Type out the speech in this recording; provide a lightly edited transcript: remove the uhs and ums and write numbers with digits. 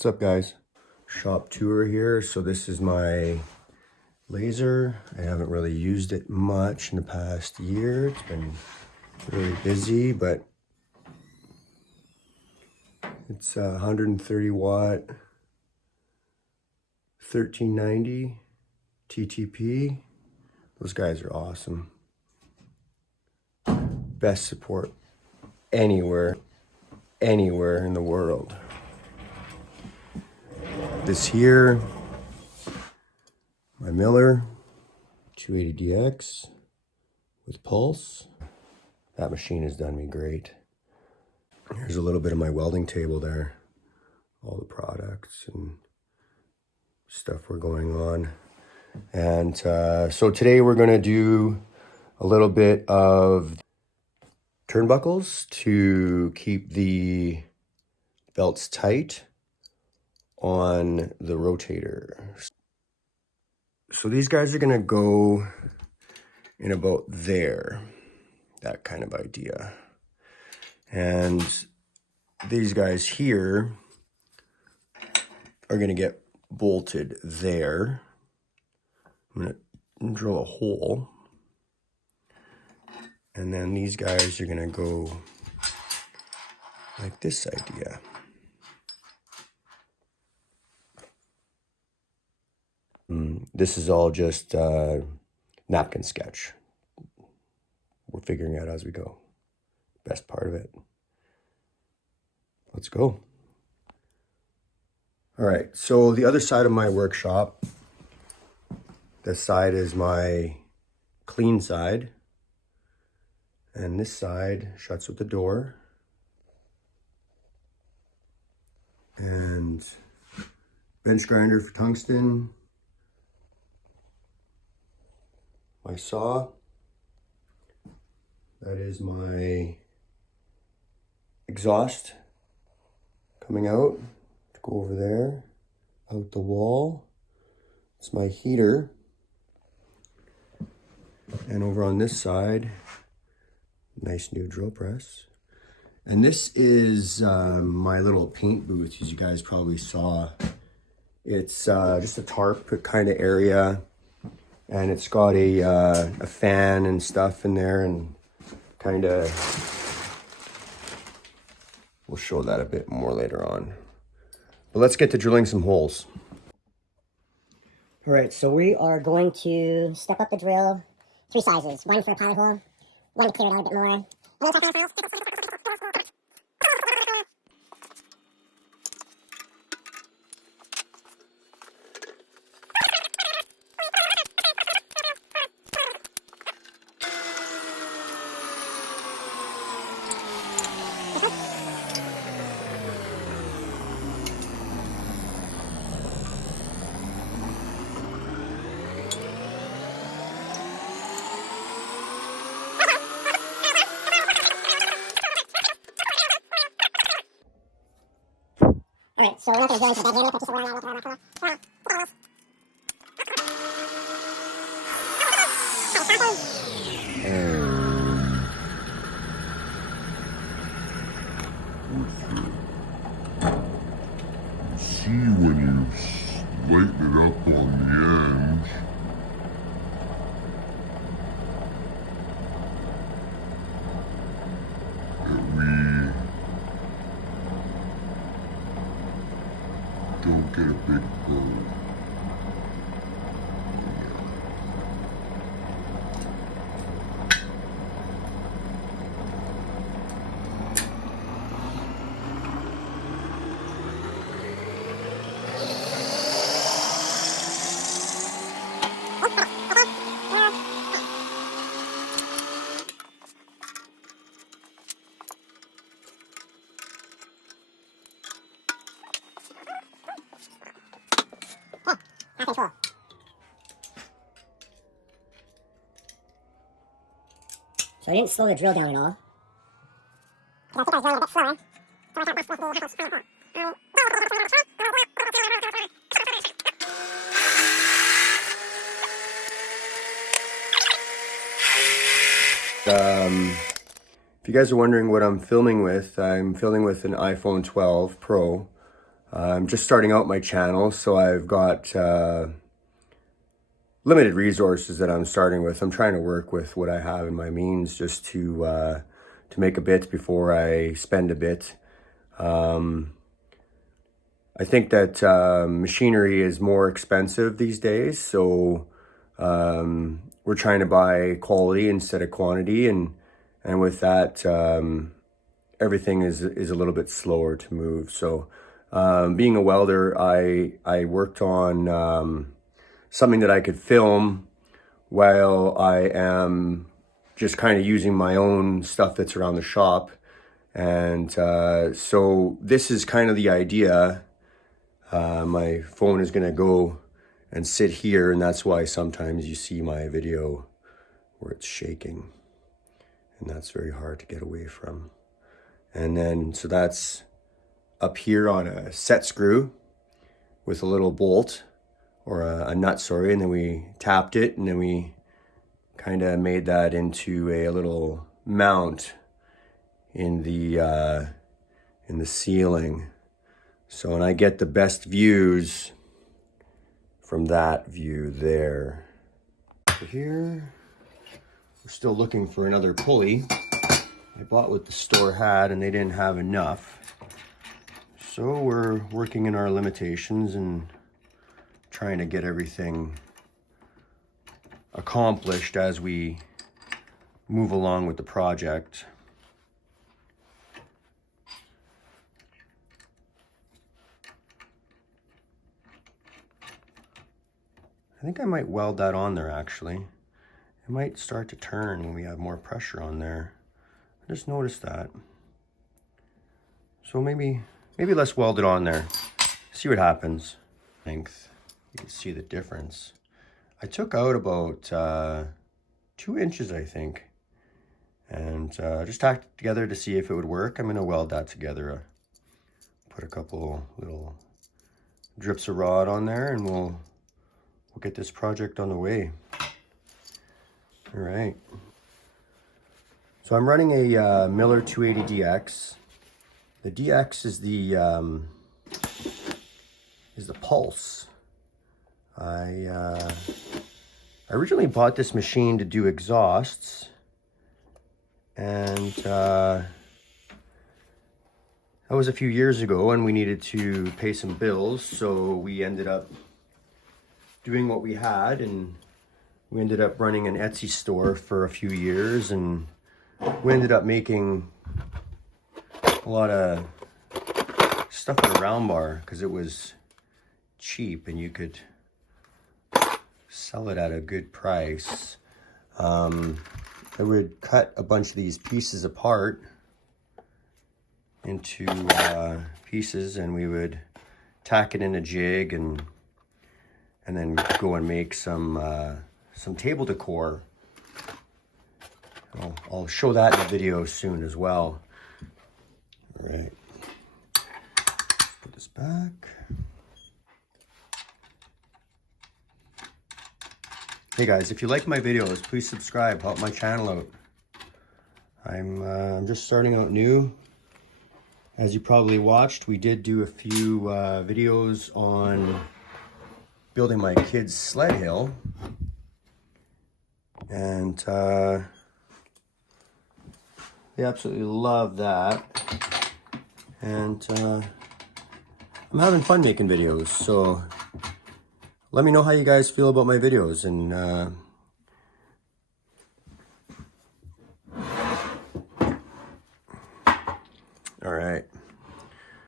What's up, guys? Shop tour here. So this is my laser. I haven't really used it much in the past year. It's been really busy, but it's 130 watt 1390 TTP. Those guys are awesome. Best support anywhere in the world. This here, my Miller 280DX with pulse. That machine has done me great. Here's a little bit of my welding table there. All the products and stuff we're going on. And so today we're gonna do a little bit of turnbuckles to keep the belts tight on the rotator. So these guys are gonna go in about there, that kind of idea. And these guys here are gonna get bolted there. I'm gonna drill a hole. And then these guys are gonna go like this idea. This is all just napkin sketch. We're figuring out as we go. Best part of it. Let's go. All right, so the other side of my workshop, this side is my clean side. And this side shuts with the door. And bench grinder for tungsten. My saw, that is my exhaust coming out to go over there, out the wall. It's my heater. And over on this side, nice new drill press. And this is my little paint booth, as you guys probably saw. It's just a tarp kind of area. And it's got a fan and stuff in there, and kind of, we'll show that a bit more later on. But let's get to drilling some holes. All right, so we are going to step up the drill. 3 sizes, one for a pilot hole, one to clear it out a bit more. All right, so we're not going to go into that yet, but just around. See when you lighten it up on the end. That we don't get a big burn. So I didn't slow the drill down at all. I think I was going a bit slower. If you guys are wondering what I'm filming with an iPhone 12 Pro. I'm just starting out my channel, so I've got limited resources that I'm starting with. I'm trying to work with what I have in my means just to make a bit before I spend a bit. I think that machinery is more expensive these days, so we're trying to buy quality instead of quantity, and with that, everything is a little bit slower to move. So being a welder, I worked on something that I could film while I am just kind of using my own stuff that's around the shop. And so this is kind of the idea. My phone is gonna go and sit here, and that's why sometimes you see my video where it's shaking, and that's very hard to get away from. And then, so that's up here on a set screw with a little bolt, or a nut, sorry, and then we tapped it, and then we kind of made that into a little mount in the ceiling. So, and I get the best views from that view there. Here, we're still looking for another pulley. I bought what the store had and they didn't have enough. So we're working in our limitations and trying to get everything accomplished as we move along with the project. I think I might weld that on there actually. It might start to turn when we have more pressure on there. I just noticed that. So maybe let's weld it on there. See what happens. Length, you can see the difference. I took out about 2 inches, I think, and just tacked it together to see if it would work. I'm gonna weld that together. Put a couple little drips of rod on there, and we'll get this project on the way. All right. So I'm running a Miller 280DX. The DX is the pulse. I originally bought this machine to do exhausts, and that was a few years ago, and we needed to pay some bills, so we ended up doing what we had, and we ended up running an Etsy store for a few years, and we ended up making a lot of stuff in a round bar because it was cheap and you could sell it at a good price. I would cut a bunch of these pieces apart into pieces, and we would tack it in a jig and then go and make some table decor. I'll show that in the video soon as well. All right, put this back. Hey guys, if you like my videos, please subscribe, help my channel out. I'm just starting out new. As you probably watched, we did do a few videos on building my kids' sled hill, and they absolutely love that, and I'm having fun making videos, so let me know how you guys feel about my videos. And all right.